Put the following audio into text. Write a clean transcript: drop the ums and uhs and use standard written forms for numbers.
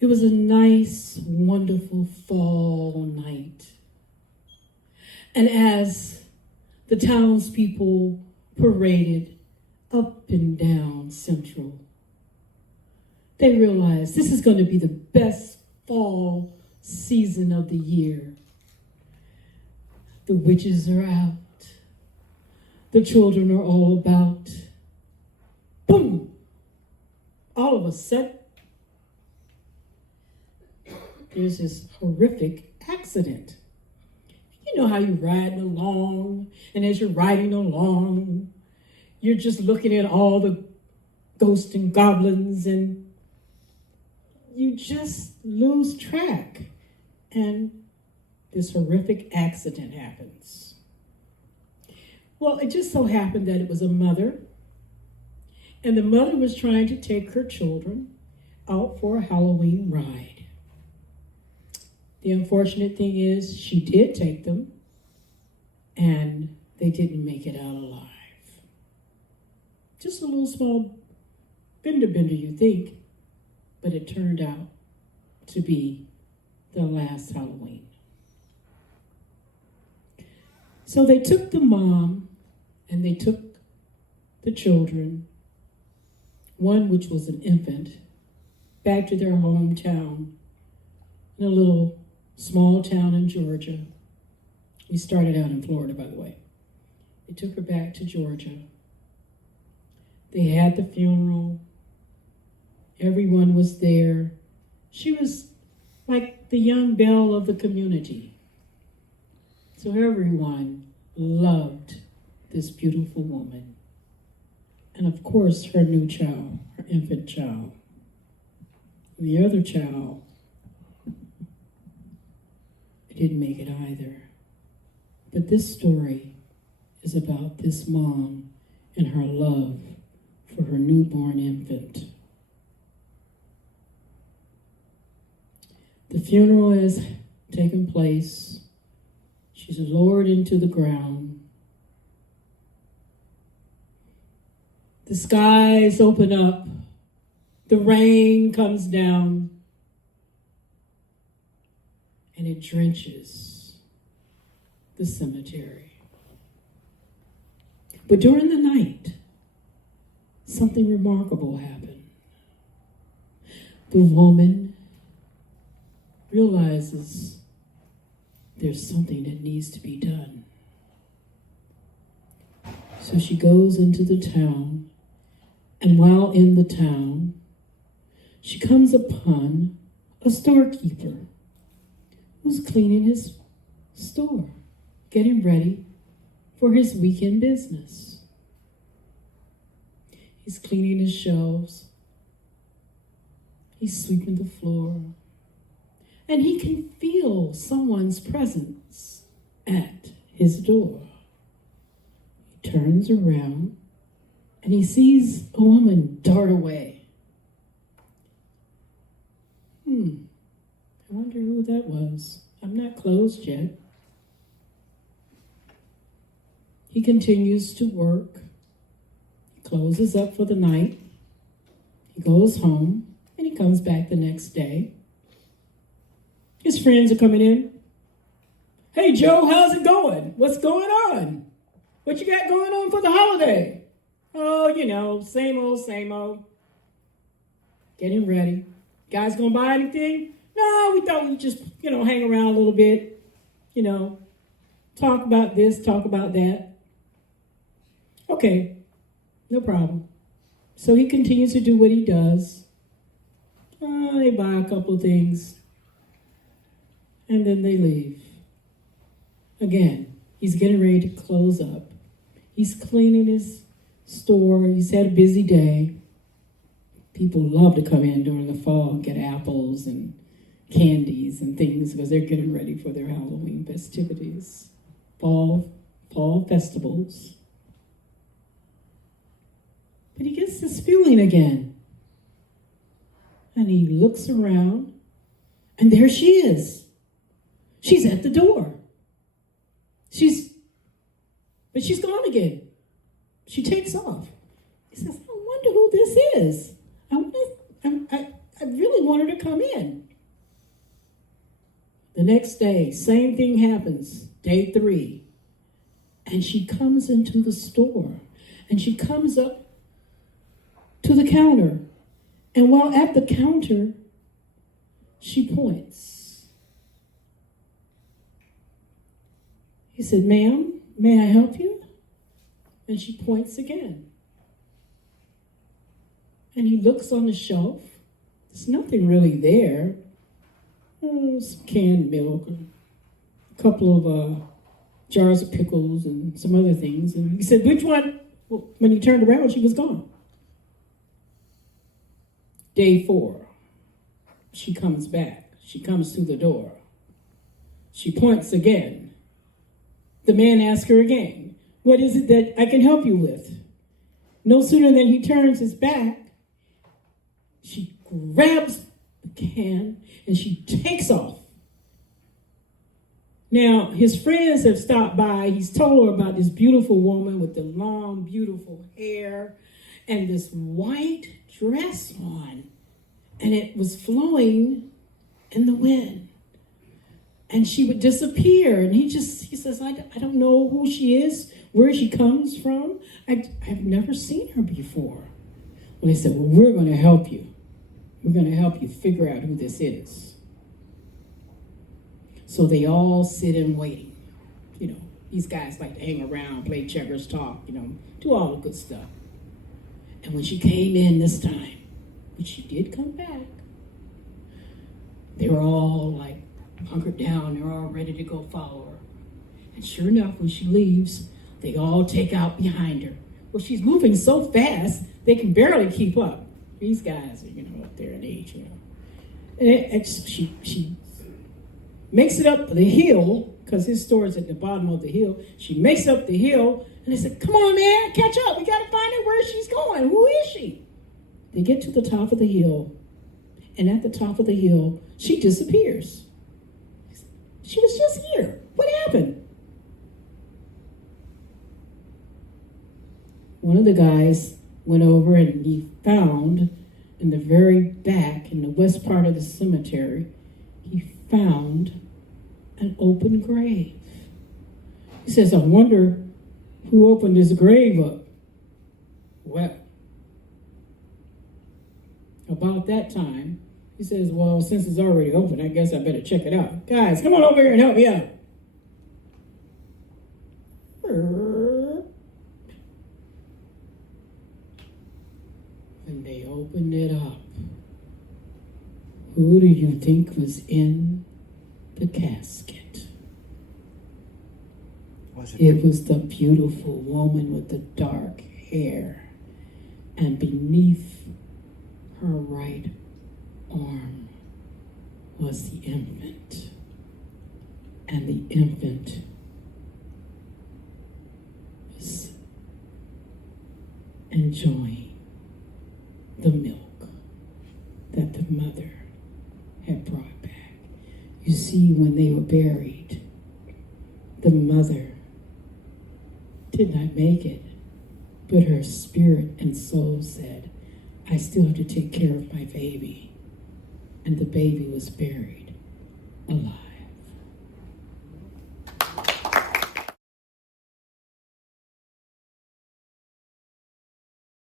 It was a nice, wonderful fall night. And as the townspeople paraded up and down Central, they realized this is going to be the best fall season of the year. The witches are out. The children are all about. Boom! All of a sudden, there's this horrific accident. You know how you're riding along, and as you're riding along, you're just looking at all the ghosts and goblins, and you just lose track. And this horrific accident happens. Well, it just so happened that it was a mother, and the mother was trying to take her children out for a Halloween ride. The unfortunate thing is she did take them, and they didn't make it out alive. Just a little small bender, you think, but it turned out to be the last Halloween. So they took the mom and they took the children, one which was an infant, back to their hometown in a little small town in Georgia. We started out in Florida, by the way. They took her back to Georgia. They had the funeral. Everyone was there. She was like the young belle of the community. So everyone loved this beautiful woman. And of course, her new child, her infant child. The other child didn't make it either. But this story is about this mom and her love for her newborn infant. The funeral has taken place. She's lowered into the ground. The skies open up. The rain comes down. And it drenches the cemetery. But during the night, something remarkable happened. The woman realizes there's something that needs to be done. So she goes into the town, and while in the town, she comes upon a storekeeper who's cleaning his store, getting ready for his weekend business. He's cleaning his shelves. He's sweeping the floor. And he can feel someone's presence at his door. He turns around and he sees a woman dart away. I wonder who that was. I'm not closed yet. He continues to work. He closes up for the night. He goes home and he comes back the next day. His friends are coming in. Hey, Joe, how's it going? What's going on? What you got going on for the holiday? Oh, you know, same old, same old. Getting ready. Guys gonna buy anything? No, we thought we'd just, hang around a little bit. Talk about this, talk about that. Okay, no problem. So he continues to do what he does. They buy a couple of things. And then they leave. Again, he's getting ready to close up. He's cleaning his store. He's had a busy day. People love to come in during the fall and get apples and candies and things because they're getting ready for their Halloween festivities. Fall festivals. But he gets this feeling again. And he looks around, and there she is. She's at the door. But she's gone again. She takes off. He says, I wonder who this is. I really want her to come in. The next day, same thing happens, day 3. And she comes into the store. And she comes up to the counter. And while at the counter, she points. He said, "Ma'am, may I help you?" And she points again. And he looks on the shelf. There's nothing really there. Some canned milk, a couple of jars of pickles, and some other things. And he said, "Which one?" Well, when he turned around, she was gone. Day 4, she comes back. She comes through the door. She points again. The man asks her again, "What is it that I can help you with?" No sooner than he turns his back, she grabs the can and she takes off. Now, his friends have stopped by. He's told her about this beautiful woman with the long, beautiful hair and this white dress on. And it was flowing in the wind. And she would disappear. And he says, I don't know who she is, where she comes from. I've never seen her before. Well, they said, "Well, we're going to help you. We're going to help you figure out who this is." So they all sit in waiting. You know, these guys like to hang around, play checkers, talk, do all the good stuff. And when she came in this time, but she did come back, they were all like hunkered down. They're all ready to go follow her. And sure enough, when she leaves, they all take out behind her. Well, she's moving so fast, they can barely keep up. These guys are, up there in age, And she makes it up the hill, because his store is at the bottom of the hill. She makes up the hill, and they said, "Come on, man, catch up. We got to find her where she's going. Who is she?" They get to the top of the hill, and at the top of the hill, she disappears. She was just here. What happened? One of the guys went over and he found in the very back, in the west part of the cemetery, he found an open grave. He says, "I wonder who opened this grave up." Well, about that time, he says, "Well, since it's already open, I guess I better check it out. Guys, come on over here and help me out." When they opened it up, who do you think was in the casket? It was the beautiful woman with the dark hair, and beneath her right arm was the infant, and the infant was enjoying the milk that the mother had brought back. You see, when they were buried, the mother did not make it, but her spirit and soul said, "I still have to take care of my baby." And the baby was buried alive.